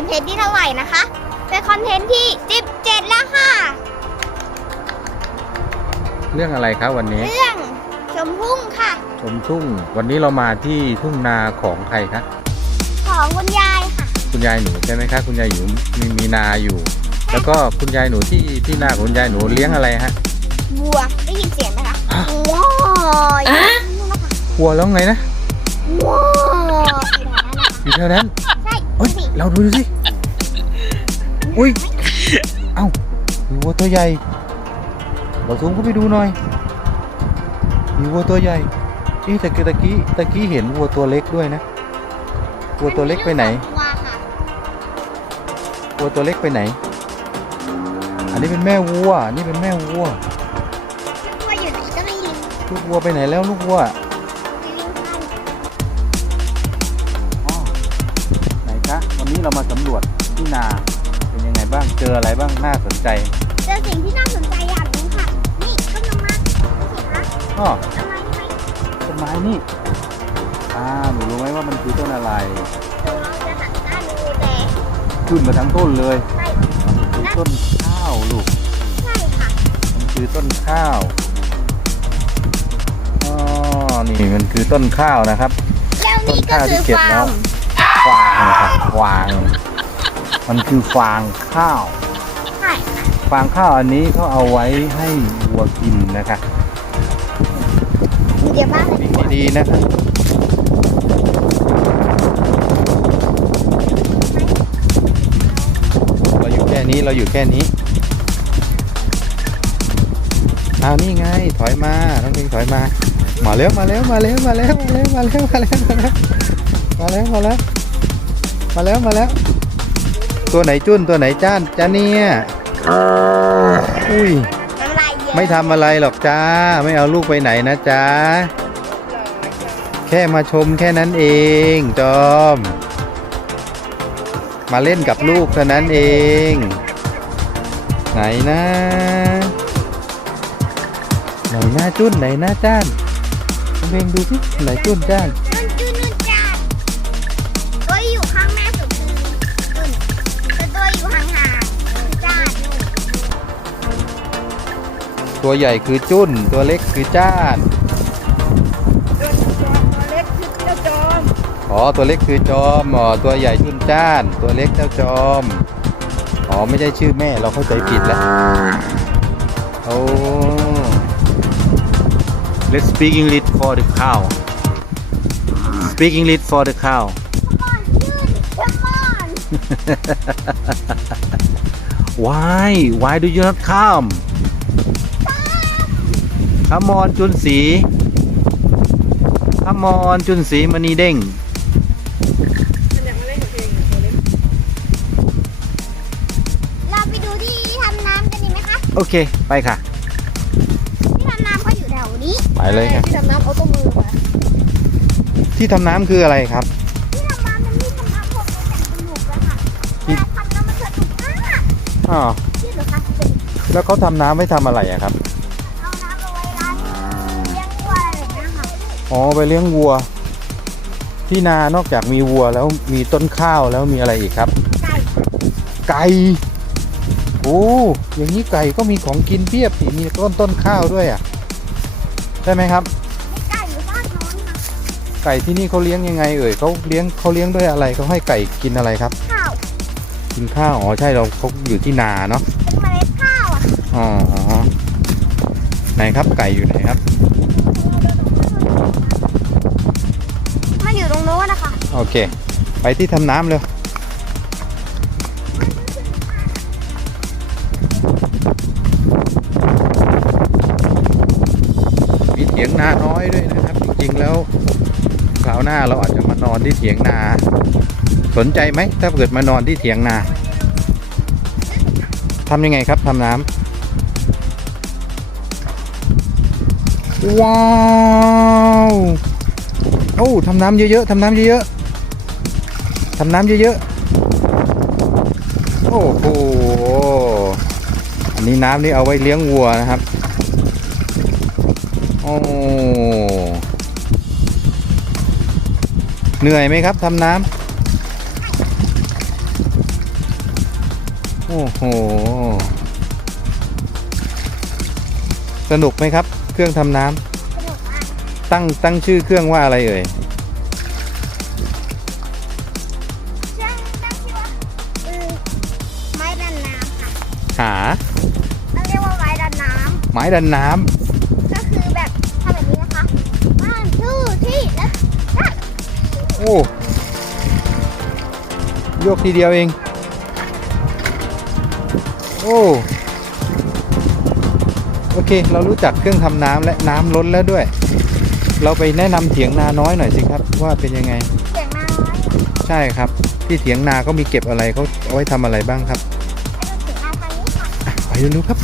อนเทนต์ที่เท่าไหร่นะคะ เป็นคอนเทนต์ที่ 17 แล้วค่ะ เรื่องอะไรครับวันนี้ เรื่องชมพุ่งค่ะ ชมทุ่ง วันนี้เรามาที่ทุ่งนาของใครคะของคุณยายค่ะ คุณยายหนูใช่ไหมคะคุณยายอยู่มีมีนาอยู่ แล้วก็คุณยายหนูที่ที่นาของคุณยายหนูเลี้ยงอะไรฮะวัวได้ยินเสียงไหมคะฮะว้าวนู่นนะคะวัวแล้วไงนะว้าวอยู่ไหนนั่นนะคะอยู่แถวนั้นใช่ เฮ้ยสิเราดูสิ อุ้ย เอ้ามีวัวตัวใหญ่เราซูมเข้าไปดูหน่อย มีวัวตัวใหญ่เอ๊ะแต่ตะกี้ตะกี้เห็นวัวตัวเล็กด้วยนะ วัวตัวเล็กไปไหน วัวค่ะวัวตัวเล็กไปไหน อันนี้เป็นแม่วัว อันนี่เป็นแม่วัววัวอยู่ไหนก็ไม่รู้ลูกวัวไปไหนแล้วลูกวัว คะวันนี้เรามาสำรวจที่นาเป็นยังไงบ้างเจออะไรบ้างน่าสนใจเจอสิ่งที่น่าสนใจอย่างหนึงค่ะ นี่ต้นมะม่วงเห็นไหมอ๋อทำไมไหมต้นไม้นี่อ่าหนูรู้ไหมว่ามันคือต้นอะไรเราจะหันหน้าดูแต่ขึ้นมาทั้งต้นเลยใช่มันคือต้นข้าวลูก ใช่ค่ะมันคือต้นข้าวอ๋อนี่มันคือต้นข้าวนะครับ แล้วนี่ก็ต้นข้าวที่คือเก็บฟาแล้ร์วม ฟางครับฟาง มันคือฟางข้าว ใช่ฟางข้าวอันนี้เขาเอาไว้ให้วัวกินนะคะเดี๋ยวบ้านเลยวิ่งดีๆนะครับเราอยู่แค่นี้เราอยู่แค่นี้เอานี่ไงถอยมาน้องเพลงถอยมา มาแล้วมาแล้วมาแล้วมาแล้วมาแล้วมาแล้วมาแล้วมาแล้วมาแล้ว มาแล้วมาแล้วมาแล้ว ตัวไหนจุ้นตัวไหนจ้านจ้าเนี่ยอุ้ยน้ำลายเยอะไม่ทำอะไรหรอกจ้า ไม่เอาลูกไปไหนนะจ้า แค่มาชมแค่นั้นเองจอม มาเล่นกับลูกเท่านั้นเอง ไหนนะ ไหนหน้าจุ้นไหนหน้าจ้านน้องเพลงดูสิไหนจุ้นจ้านนุ่นจุนนุ่ ตัวใหญ่คือจุ้น ตัวเล็กคือจ้านตัวเล็กคือเจ้าจอมอ๋อตัวเล็กคือจอมอ๋อตัวใหญ่จุ้นจ้าน ตัวเล็กเจ้าจอมอ๋อไม่ใช่ชื่อแม่เราเข้าใจผิดแล้วโอ้ Let's speak English for the cow Speak English for the cow ก่อนขึ้นเจ้ามอน Why Why do you not come Come on จุนสี Come on จุนสีมณีเด้งเราไปดูที่ทำน้ำกันดีไหมคะ โอเค ไปค่ะ ที่ทำน้ำก็อยู่แถวนี้ ไปเลยค่ะ ที่ทำน้ำเอาต้มือมาที่ทำน้ำคืออะไรครับ ที่ทำน้ำมันมีทำน้ำผมแต่สนุกเลยค่ะเวลาทำน้ำมันสนุกมากอ๋อ ที่เหรอคะเป็นแล้วเขาทำน้ำไม่ทำอะไรอะครับ อ๋อไปเลี้ยงวัว ที่นานอกจากมีวัวแล้วมีต้นข้าวแล้วมีอะไรอีกครับ ไก่ไก่โอ้อย่างนี้ไก่ก็มีของกินเพียบสิมีต้นต้นข้าวด้วยอะใช่ไหมครับไม่ไก่อยู่บ้านโน้นค่ะไก่ที่นี่เขาเลี้ยงยังไง เอ่ยเขาเลี้ยงเขาเลี้ยงด้วยอะไรเขาให้ไก่กินอะไรครับ ข้าวกินข้าวอ๋อใช่เราเขาอยู่ที่นาเนาะเป็นเมล็ดข้าวอะอ๋ออ๋อไหนครับไก่อยู่ไหนครับ โอเค ไปที่ทำน้ำเลยมีเถียงนาน้อยด้วยนะครับ จริง ๆ แล้วคราวหน้าเราอาจจะมานอนที่เถียงนา สนใจไหม ถ้าเกิดมานอนที่เถียงนาทำยังไงครับทำน้ำว้าว โอ้ทำน้ำเยอะๆทำน้ำเยอะๆ ทำน้ำเยอะๆ โอ้โห อันนี้น้ำนี่เอาไว้เลี้ยงวัวนะครับ โอ้ เหนื่อยไหมครับทำน้ำ โอ้โห สนุกไหมครับ เครื่องทำน้ำสนุกมากตั้งตั้งชื่อเครื่องว่าอะไรเอ่ย หาต้องเรียกว่าไม้ดันน้ไม้ดันน้ำก็คือแบบทำแบบนี้นะคะบ้านชื่อที่และและำโอ้โยกทีเดียวเอง โอ้โอเค เรารู้จักเครื่องทำน้ำและน้ำล้นแล้วด้วย เราไปแนะนำเถียงนาน้อยหน่อยสิครับว่าเป็นยังไง เสียงน้อยใช่ครับ ที่เถียงนาก็มีเก็บอะไรเขาเอาไว้ทำอะไรบ้างครับ เร็วๆครับ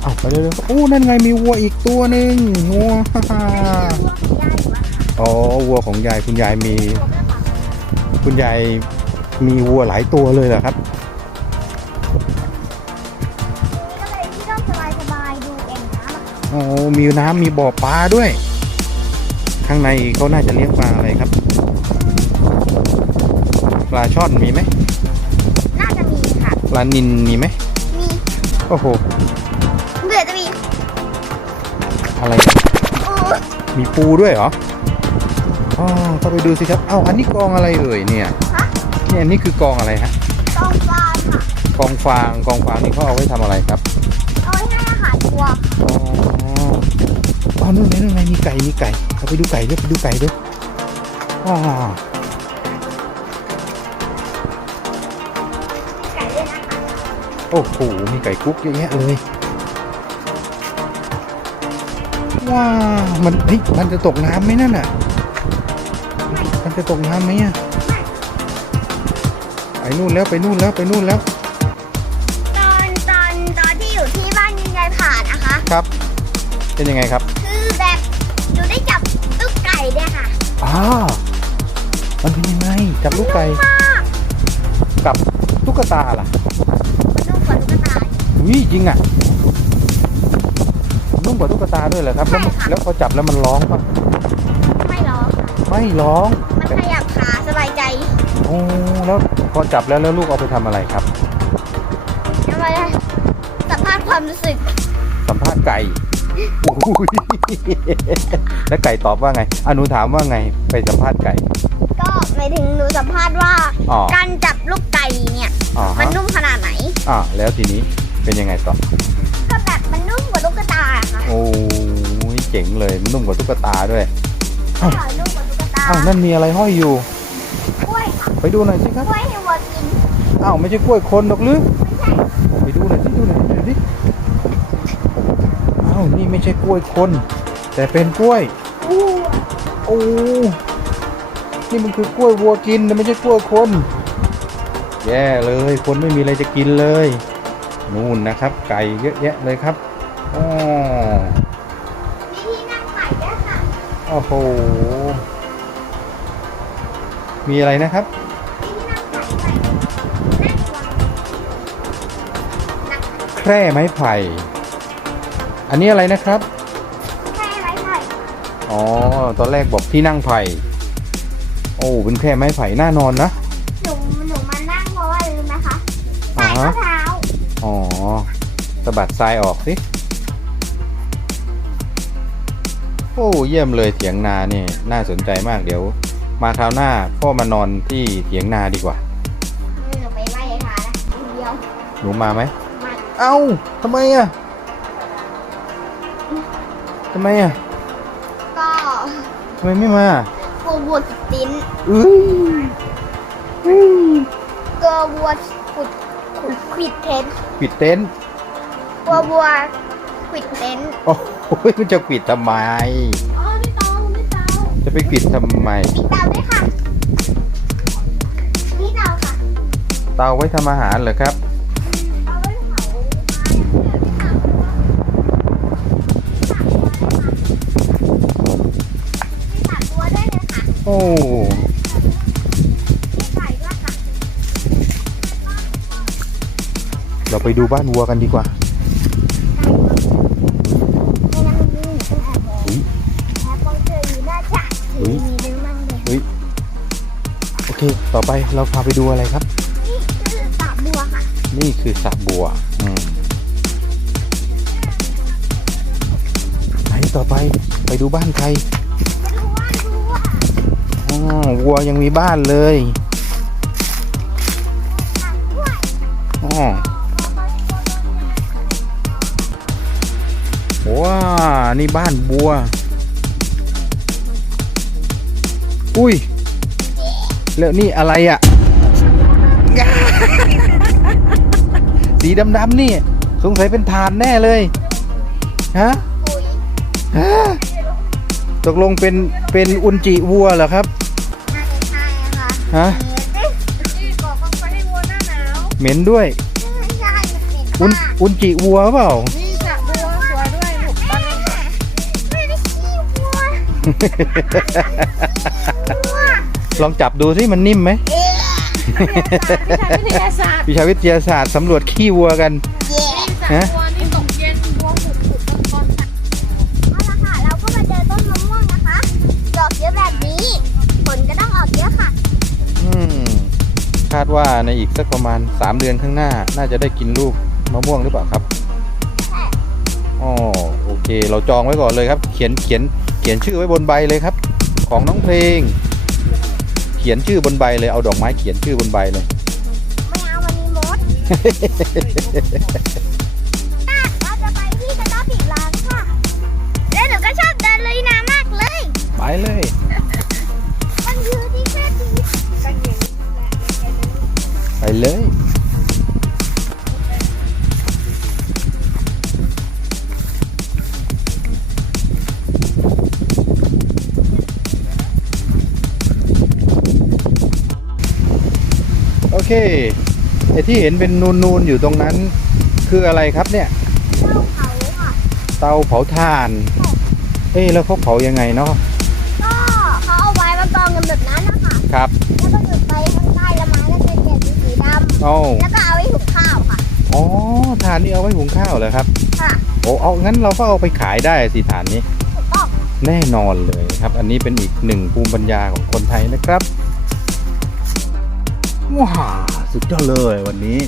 เอาไปเร็วๆโอ้นั่นไงมีวัวอีกตัวหนึ่งวัวฮ่าฮ่าอันนี้คือวัวของยายหรือว่าค่ะอ๋อวัวของยายคุณยายมี คุณยายมีวัวหลายตัวเลยเหรอครับก็เลยที่ต้องสบายสบายๆดูเองนะอ๋อมีน้ำมีบ่อปลาด้วย ข้างในเขาน่าจะเลี้ยงปลาอะไรครับ ปลาช่อนมีไหม มีค่ะปลานินมีไหมมีโอ้โหเบื่อจะมีอะไรโอ้มีปูด้วยเหรออ๋อเข้าไปดูสิครับเอ้าอันนี้กองอะไรเอ่ยเนี่ยฮะเนี่ยอันนี่คือกองอะไรฮะต้องปลาค่ะกองฟางกองฟางนี่เขาเอาไว้ทำอะไรครับเอาไว้ให้อาหารวัวอ๋ออ๋อนู่นไงนู่นไงมีไก่มีไก่เราไปดูไก่ด้วยไปดูไก่ด้วยอ๋อ โอ้โห มีไก่กุ๊กเยอะแยะเลย ว้าวมันเฮ้ยมันจะตกน้ำไหมนั่นน่ะ มันจะตกน้ำไหมอะ ไปนู่นแล้วไปนู่นแล้วไปนู่นแล้ว ตอนตอนตอนที่อยู่ที่บ้านยายผ่านนะคะ ครับ เป็นยังไงครับ คือแบบหนูได้จับตุ๊กไก่ด้วยค่ะอ้าวมันเป็นยังไง จับลูกไก่มากกับตุ๊กตาล่ะ อุ้ยจริงอะนุ่มกว่าตุ๊กตาด้วยเหรอครับ แล้วมันใช่ค่ะแล้วพอจับแล้วมันร้องปะไม่ร้องค่ะไม่ร้องมันขยับขาสบายใจโอ้แล้วพอจับแล้วแล้วลูกเอาไปทำอะไรครับ ทำไมล่ะสัมภาษณ์ความรู้สึกสัมภาษณ์ไก่โอ้ยแล้วไก่ตอบว่าไงอะหนูถามว่าไงไปสัมภาษณ์ไก่ ก็หมายถึงหนูสัมภาษณ์ว่า อ๋อ การจับลูกไก่เนี่ย อ๋อมันฮะนุ่มขนาดไหน อ่าแล้วทีนี้ เป็นยังไงต่อ ก็แบบมันนุ่มกว่าตุ๊กตาอะค่ะโอ้ยเจ๋งเลยมันนุ่มกว่าตุ๊กตาด้วยอร่อยนุ่มกว่าตุ๊กตาอ้าวนั่นมีอะไรห้อยอยู่ กล้วยค่ะไปดูหน่อยสิครับกล้วยให้วัวกิน อ้าวไม่ใช่กล้วยคนหรอกหรือไม่ใช่ไปดูหน่อยสิดูหน่อยดูดิอ้าวนี่ไม่ใช่กล้วยคน แต่เป็นกล้วยอู้โอ้นี่มันคือกล้วยวัวกินนะไม่ใช่กล้วยคน แย่เลยคนไม่มีอะไรจะกินเลย นู่นนะครับ ไก่เยอะแยะเลยครับอ๋อมีที่นั่งไก่ด้วยค่ะโอ้โห มีอะไรนะครับมีที่นั่งไก่ด้วยนั่งวัวนั่งแคร่ไม้ไผ่ อันนี้อะไรนะครับ แค่ไม้ไผ่อ๋อ ตอนแรกบอกที่นั่งไผ่ โอ้ เป็นแคร่ไม้ไผ่น่านอนนะ หนูหนูมานั่งเพราะว่าลืมนะคะอ่าใส่ฮะข้อเท้า อ๋อสะบัดทรายออกสิโอ้เยี่ยมเลยเถียงนาเนี่ยน่าสนใจมากเดี๋ยว มาคราวหน้าพ่อมานอนที่เถียงนาดีกว่าหนูไปไหว้ยายพานะคนเดียวหนูมาไหมมาเอ้าทำไมอะทำไมอะก็ทำไมไม่มากลัววัวกิดติ้นอื้ออื้อกลัววัวขุดขุดขวิดเทน ปิดเต็นท์กลัววัวขวิดเทนโอ้โหมันจะปิดทำไม อ๋อไม่เตาไม่เตาจะไปปิดทำไม มีเตาด้วยค่ะ นี่เตาค่ะ เตาไว้ทำอาหารเหรอครับ ดูบ้านวัวกันดีกว่าเฮ้ยโอเค ต่อไปเราพาไปดูอะไรครับ นี่คือสระบัวค่ะนี่คือสระวัวอืมไหนต่อไปไปดูบ้านใครอ๋อวัวยังมีบ้านเลยอ๋อ ว้า นี่บ้านบัว อุ้ย แล้วนี่อะไรอะ่ะ สีดำๆนี่ สงสัยเป็นฐานแน่เลย ฮะปุ๋ยฮะตกลงเป็นเป็นอุนจิวัวเหรอครับน่าจะใช่ค่ะฮะเอ๊ะนี่บอกว่าไปให้วัวหน้าหนาวเหม็นด้วยไม่ใช่มันเป็นอุนบ้าอุนจิวัวเปล่า ลองจับดูสิมันนิ่มไหมเอ๊ะวิทยาศาสตร์วิชาวิทยาศาสตร์สำรวจขี้วัวกันเย้ฮะตัวนี่ตกเย็นรวมหุบหุบต้นต้นเอาละค่ะเราก็มาเจอต้นมะม่วงนะคะดอกเยอะแบบนี้ผลก็ต้องออกเยอะค่ะ อืมคาดว่าในอีกสักประมาณ 3 เดือนข้างหน้า น่าจะได้กินลูกมะม่วงหรือเปล่าครับใช่อ๋อโอเค เราจองไว้ก่อนเลยครับ เขียนเขียน เขียนชื่อไว้บนใบเลยครับ ของน้องเพลง เขียนชื่อบนใบเลยเอาดอกไม้เขียนชื่อบนใบเลย ไม่เอามันมีมดอะเราจะไปที่กระต๊อบปีกร้านค่ะ แล้วหนูก็ชอบเดินเลยนามากเลยไปเลยมันคือที่แค่ดีกันอย่างนี้ไปเลย เคไอที่เห็นเป็นนูนๆอยู่ตรงนั้น คืออะไรครับเนี่ยเจ้าเขาค่ะ เตาเผาถ่าน เอ๊ะแล้วเขาเผายังไงเนาะก็เขาเอาไว้มากองกันแบบนั้นนะคะครับแล้วก็จุดไฟข้างใต้ละไม้ก็จะเปลี่ยนเป็นสีดโอ้ำแล้วก็เอาไว้หุงข้าวค่ะ อ๋อถ่านนี่เอาไว้หุงข้าวเหรอครับ ค่ะโอ้เอางั้นเราก็เอาไปขายได้สิถ่านนี้ ถูกต้องแน่นอนเลยครับ อันนี้เป็นอีกหนึ่งภูมิปัญญาของคนไทยนะครับ ว้าวสุดยอดเลยวันนี้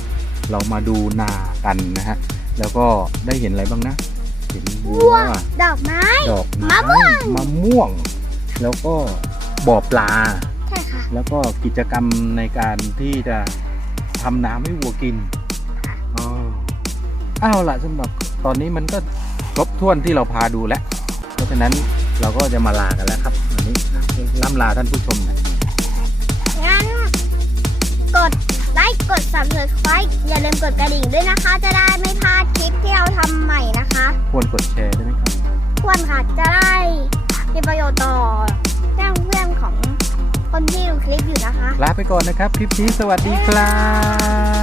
เรามาดูนากันนะฮะ แล้วก็ได้เห็นอะไรบ้างนะ เห็นวัวัววดอกไม้ ดอกไม้มะม่วงมะม่วง แล้วก็บ่อปลา ใช่ค่ะ แล้วก็กิจกรรมในการที่จะทำน้ำให้วัวกินอ๋ออ้าวละสำหรับตอนนี้มันก็ครบถ้วนที่เราพาดูแล้ว เพราะฉะนั้นเราก็จะมาลากันแล้วครับวันนี้ล่ำลาท่านผู้ชมนะ กด subscribe อย่าลืมกดกระดิ่งด้วยนะคะ จะได้ไม่พลาดคลิปที่เราทำใหม่นะคะ ควรกดแชร์ได้ไหมครับ ควรค่ะจะได้มีประโยชน์ต่อแจ้งเพื่อนของคนที่ดูคลิปอยู่นะคะ ลาไปก่อนนะครับ คลิปนี้สวัสดีครับ